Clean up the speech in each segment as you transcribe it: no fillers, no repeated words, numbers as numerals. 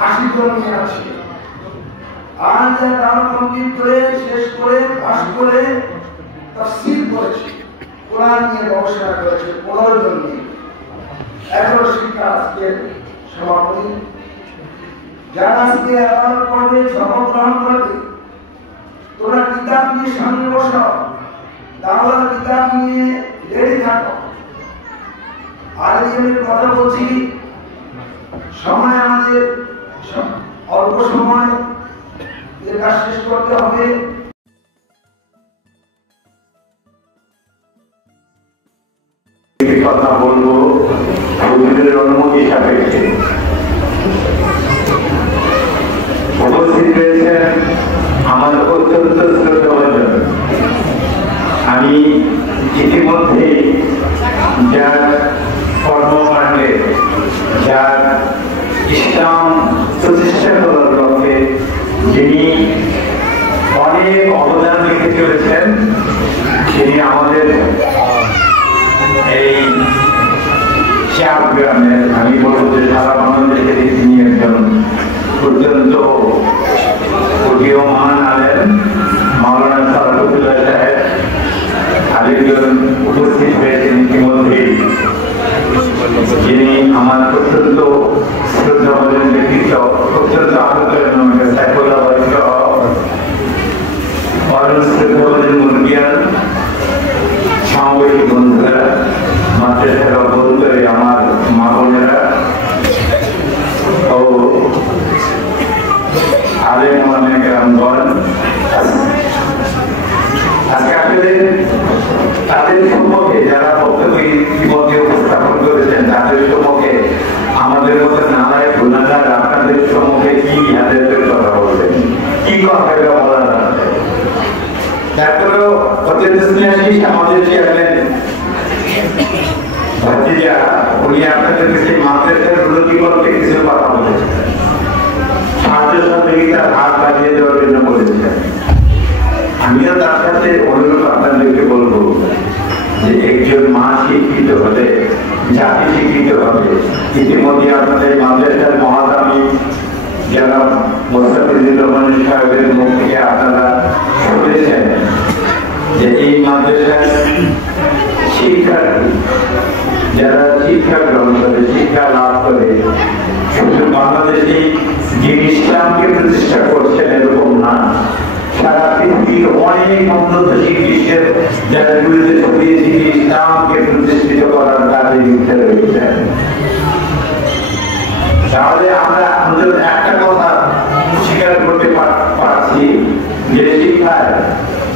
80 জন নিয়ে আছে। আর যারা তারা কমপ্লিট করে শেষ করে পাস করে তাফসীর করেছে, কোরআন নিয়ে গবেষণা করেছে 15 জন নিয়ে। 11 শিক্ষা আজকে সভাপতি যারা আজকে আবার করবে, শপথ গ্রহণ করবে, তোমরা কিতাব নিয়ে সামনে বসো, দাওয়ার কিতাব নিয়ে রেডি থাকো। আর আমি কথা বলছি, সময় আমাদের অল্প সময়, এর কাজ শেষ করতে হবে। কথা বলবো হুজুরের অনুমতি সাপেক্ষে। উপস্থিত রয়েছেন আমার অত্যন্ত শ্রদ্ধাভাজন, আমি ইতিমধ্যে যার কর্মকাণ্ডে, যার ইসলাম প্রতিষ্ঠা করার লক্ষ্যে যিনি অনেক অবদান রেখে চলেছেন, তিনি আমাদের এই চাপ গ্রামের, আমি বলবো যে সারা বাংলাদেশে তিনি একজন অত্যন্ত উদীয়মান আলেম, মাওলানা সালাউদ্দিন সাহেব আরেকজন উপস্থিত হয়েছেন ইতিমধ্যেই, যিনি আমার অত্যন্ত শ্রদ্ধাভাজন ব্যক্তিত্ব, অত্যন্ত আহ্লাদের সাইফুল্লাহ অরুণ শ্রদ্ধাভাজন মুরগিয়ান, সাংবাদিক বন্ধুরা, মাদ্রাসার অভ্যন্তরে আমার মা বোনেরা ও আলেম ওলামা কেরামগণ, আজকে আসলে তাদের সম্পর্কে যারা বক্তব্য ইতিমধ্যে উপস্থাপন করেছেন, তাদের সম্পর্কে আমাদের মতো নানায় গুণাগার আপনাদের সম্মুখে কি হাতের কথা বলবেন, কি কথা বলার আছে। তারপরেও অত্যন্ত স্নেহাশীষ আমাদের চেয়ারম্যান ভাতিজা, উনি আপনাদের কাছে মাদ্রাসার উন্নতি করতে কিছু কথা বলেছেন, সাহায্য সহযোগিতার হাত বাড়িয়ে দেওয়ার জন্য বলেছেন। আমিও তার সাথে অনুরোধ আপনাদেরকে বলবো যে একজন মা শিক্ষিত হলে জাতি শিক্ষিত হবে। ইতিমধ্যে আপনাদের মাদ্রাসার মহাদামী যারা মোস্তাফিজুর রহমান সাহেবের মুখ থেকে আপনারা শুনেছেন যে এই মাদ্রাসার শিক্ষার্থী যারা শিক্ষা গ্রহণ করে, শিক্ষা লাভ করে, শুধু বাংলাদেশে যিনি ইসলামকে প্রতিষ্ঠা করছেন এরকম না, সারা পৃথিবীর অনেক উন্নত বিশ্বের যারা বিরুদ্ধে ছড়িয়ে ছিটিয়ে ইসলামকে প্রতিষ্ঠিত করার কাজে যুক্ত রয়েছেন। তাহলে আমরা অন্তত একটা কথা স্বীকার করতে পারছি যে শিক্ষায়,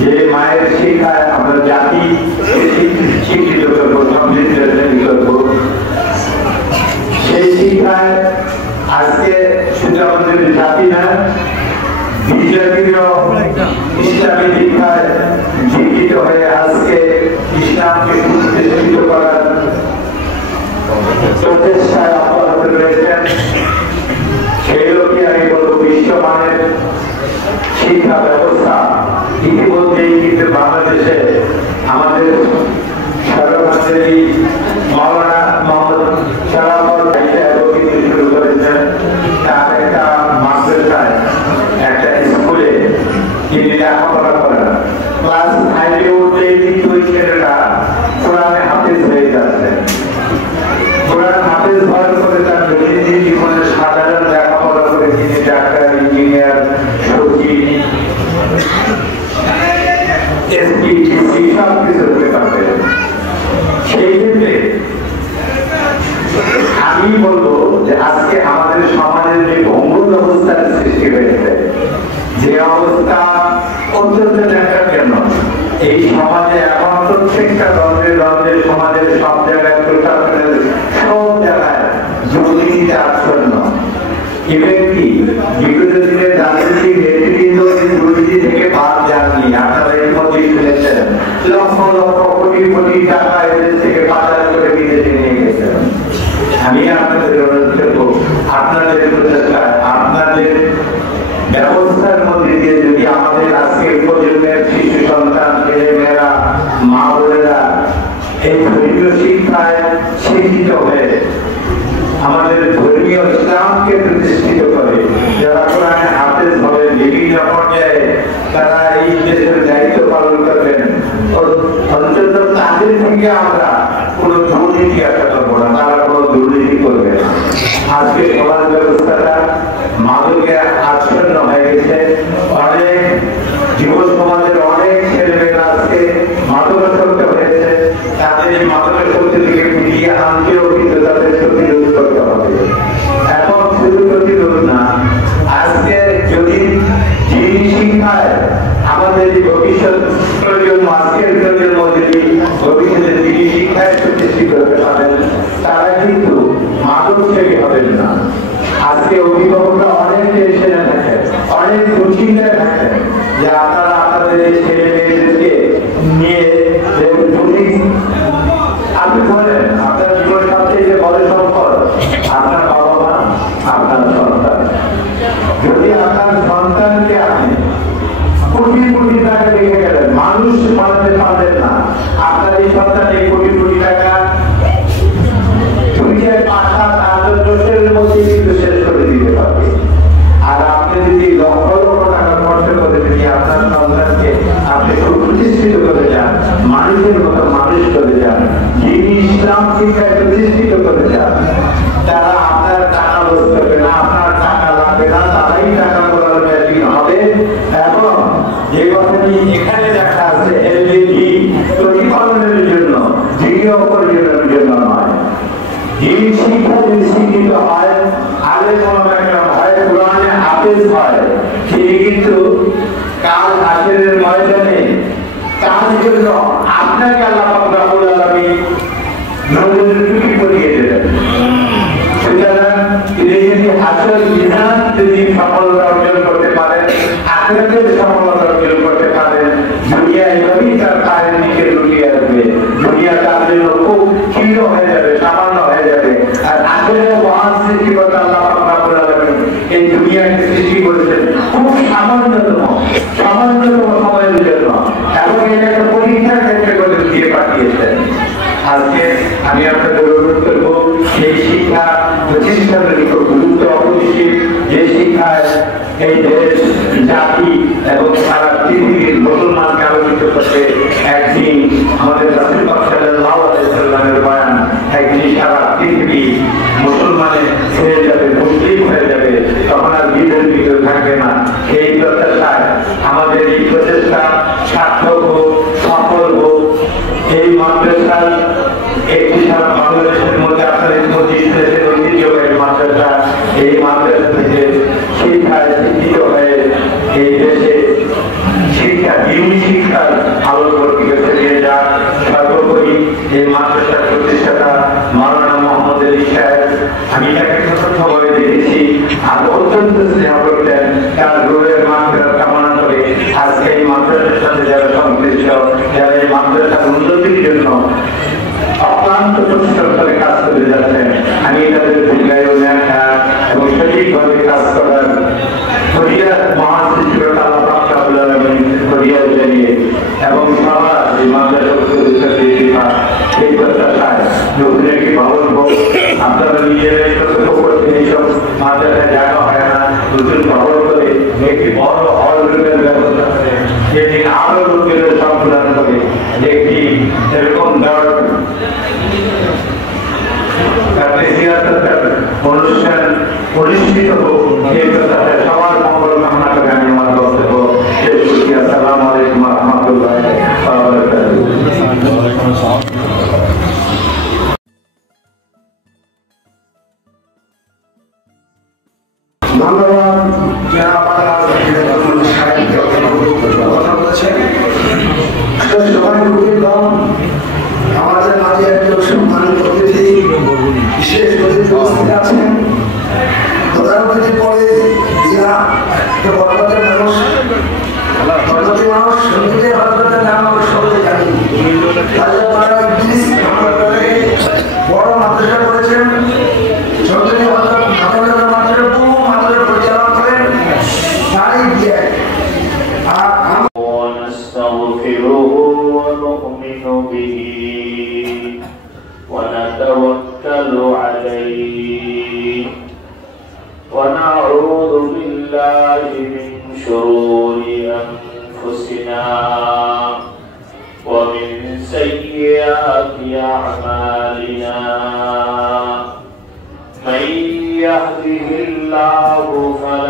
যে মায়ের শিক্ষায় আমরা জাতি শিক্ষিত করবো, সমৃদ্ধ করবো, সেই শিক্ষায় আজকে শুধু আমাদের জাতি না, বিজাতিরও ইসলামী শিক্ষায় শিক্ষিত হয়ে আজকে ইসলামকে প্রতিষ্ঠিত করার প্রচেষ্টায় অব্যাহত রয়েছেন। সেই লক্ষ্যে আমি বলবো বিশ্বমানের শিক্ষা ব্যবস্থা ইতিমধ্যেই কিন্তু বাংলাদেশে আমাদের সর্বভারতীয় মাওলানা মোহাম্মদ সালাউল কিন্তু শুরু করেছেন। তার একটা মাদ্রাসায়, একটা স্কুলে তিনি লেখাপড়া করেন, ক্লাস 5-এ উঠলেই কিন্তু ওই ছেলেটা কোরআনে হাফেজ হয়ে যাচ্ছে। কোরআন হাফেজ হওয়ার পরে তার দৈনন্দিন জীবনে সাধারণ লেখাপড়া করে তিনি ডাক্তার, ইঞ্জিনিয়ার, সচিব, এসপি, টিসি সব কিছু হতে পারবে। সেই ক্ষেত্রে আমি বলবো যে আজকে আমাদের সমাজের যে ভঙ্গুর অবস্থার সৃষ্টি হয়েছে, যে অবস্থা অত্যন্ত ন্যাক্কারজনক, এই সমাজে এখন প্রত্যেকটা দ্বন্দ্বের সমাজের সব জায়গায়, প্রশাসনের সব জায়গায় দুর্নীতিতে আচ্ছন্ন। ইভেন কি বিগত দিনের রাজনৈতিক নেতৃত্ব দুর্নীতি থেকে বাদ যাননি। আপনারা এর মধ্যে শুনেছেন লক্ষ লক্ষ কোটি কোটি টাকা এদের থেকে পাচার করে বিদেশে নিয়ে গেছেন। আমি আপনাদের অনুরোধ করবো, আপনাদের প্রচেষ্টা, আপনাদের ব্যবস্থার মধ্যে দিয়ে যদি আমাদের আজকের প্রজন্মের শিশু সন্তান, ছেলে মেয়েরা, মা বোনেরা এই ধর্মীয় শিক্ষায় শিক্ষিত হয়ে আমাদের ধর্মীয় ইসলামকে প্রতিষ্ঠিত করে আজকে সমাজ ব্যবস্থাটা মাদকে আচ্ছন্ন হয়ে গেছে। অনেক যুব সমাজের অনেক ছেলেমেয়েরা আজকে মাদকাসক্ত হয়েছে। তাদের এই মাদকাসক্তি থেকে ফিরিয়ে আনতেও কিন্তু তাদের প্রতিরোধ করতে হবে। এখন শুধু প্রতিরোধ না, আজকে যদি যিনি শিক্ষায় আমাদের ভবিষ্যৎ প্রজন্ম, আজকের প্রজন্ম যদি ভবিষ্যতে যিনি শিক্ষায় প্রতিষ্ঠিত হতে পারেন, তারা কিন্তু মাদক সেবী হবেন না। আজকে অভিভাবকরা অনেক টেনশনে থাকেন, অনেক দুশ্চিন্তায় থাকেন যে আপনারা আপনাদের এই ছেলে মেয়েদেরকে নিয়ে আপনি বলেন আপনার জীবন সবচেয়ে যে বড় সম্পদ আপনার বাবা মা, আপনার সন্তান। যদি আপনার সন্তানকে আপনি কোটি কোটি টাকা রেখে গেলেন, মানুষ বানাতে পারলেন না, আপনার এই সন্তান এই কোটি কোটি টাকা দুনিয়ার পাশা আন্দোলনের মধ্যে কিন্তু শেষ করে দিতে পারবে। আর আপনি যদি লক্ষ লক্ষ টাকা খরচ করে যদি আপনার সন্তানকে আপনি প্রতিষ্ঠিত করে যান, মানুষের মতো মানুষ করে যান, যিনি ইসলাম শিক্ষায় প্রতিষ্ঠিত করে যান, তারা আপনার টাকা লস করবে না, আপনার টাকা লাগবে না, তারাই টাকা করার ব্যাপারই হবে। এবং যে কথাটি এখানে দেখা আছে এলএডি প্রতিপালনের জন্য, জিও পরিচালনার জন্য নয়। যিনি শিক্ষা যদি শিক্ষিত হয়, আলেম ওলামা হয়, কোরআনে হাফেজ হয়, তিনি কিন্তু কাল হাসরের ময়দানে তার জন্য আপনাকে আল্লাহ পাক রব্বুল আলামিন নজরের টুপি পরিয়ে দেবেন। সুতরাং তিনি যদি হাসর বিধান যদি সফলতা অর্জন করতে পারেন, আখিরাতের সফলতা অর্জন করতে পারেন, দুনিয়া এভাবেই তার পায়ের নিচে লুটিয়ে আসবে। দুনিয়া তার জন্য খুব ক্ষীণ হয়ে যাবে, সামান্য হয়ে যাবে। আর আসলে মহান সৃষ্টিকর্তা আল্লাহ পাক রব্বুল আলামিন এই দুনিয়াকে সৃষ্টি করেছেন খুব সামান্যতম সময়ের জন্য, এবং এটা একটা পরীক্ষার ক্ষেত্রে করে দিয়ে পাঠিয়েছেন। আজকে আমি আপনাদের অনুরোধ করবো, সেই শিক্ষা প্রতিষ্ঠানের উপর গুরুত্ব অপরিসীম, যে শিক্ষায় এই দেশ, জাতি এবং সারা পৃথিবীর মুসলমানকে আলোকিত করতে একদিন আমাদের রাসূল পাক সাল্লাল্লাহু আলাইহি সাল্লামের বয়ান একদিন সারা পৃথিবী মুসলমানে হয়ে যাবে, মুসলিম হয়ে যাবে, তখন আর বিভেদ ভিতরে থাকবে না। এই প্রত্যাশায় আমাদের এই প্রচেষ্টা সার্থক হোক, সফল হোক। এই মাদ্রাসার একটি সারা বাংলাদেশের মধ্যে আপনাদের দেশের ঐতিহ্যবাহী মাদ্রাসা, এই মাদ্রাসা থেকে শিক্ষায় শিক্ষিত হয়ে এই দেশে শিক্ষা, দিনী শিক্ষার আলো বর্তিকে ছড়িয়ে যাক। সর্বোপরি এই মাদ্রাসার প্রতিষ্ঠাতা মাওলানা মোহাম্মদ আলী সাহেব, আমি তাকে প্রত্যক্ষভাবে দেখেছি আর অত্যন্ত স্নেহ করতেন। তার রূহের মাগফিরাত কামনা করে আজকে এই মাদ্রাসার সাথে যারা সংশ্লিষ্ট, যারা এই মাদ্রাসার উন্নতির জন্য অক্লান্ত পরিশ্রম করে কাজ করে যাচ্ছেন, আমি তাদের দীর্ঘায়ু নেয়া এবং সঠিকভাবে কাজ করার ফরিয়াদ মহান সৃষ্টিকর্তা আল্লাহ পাক রব্বুল আলামিন ফরিয়াদ জানিয়ে এবং সবার এই মাদ্রাসা এই প্রত্যাশায় নতুন একটি ভবন হোক। আপনারা নিজেরাই প্রত্যক্ষ করছেন এইসব মাদ্রাসায় জায়গা হয় না, নতুন ভবন করে একটি বড় হল রুমের ব্যবস্থা করে, যেটি আরো লোকের সম্প্রদান করে একটি এরকম অনুষ্ঠান অনুষ্ঠিত হোক, এই প্রত্যাশায় সবার মঙ্গল কামনা করে আমি আমার বক্তব্য শেষ করছি। আসসালামু আলাইকুম ওয়া রাহমাতুল্লাহি ওয়া বারাকাতুহু। ধন্যবাদ যারা কথা বলেছেন। আমাদের মাঝে একজন সম্মানিত অতিথি, বিশেষ অতিথি উপস্থিত আছেন। প্রধান অতিথি পরে বরকতের মানুষ, সঙ্গীতের হজরতের নাম আমরা সবাই জানি। বড় মাদ্রাসা করেছেন, চৌধুরী হজরত মাদ্রাসা বহু মাদ্রাসা পরিচালনা করেন। তারই দিয়ে ونتوكل عليه ونعوذ بالله من شرور أنفسنا ومن سيئات أعمالنا من يهده الله فلا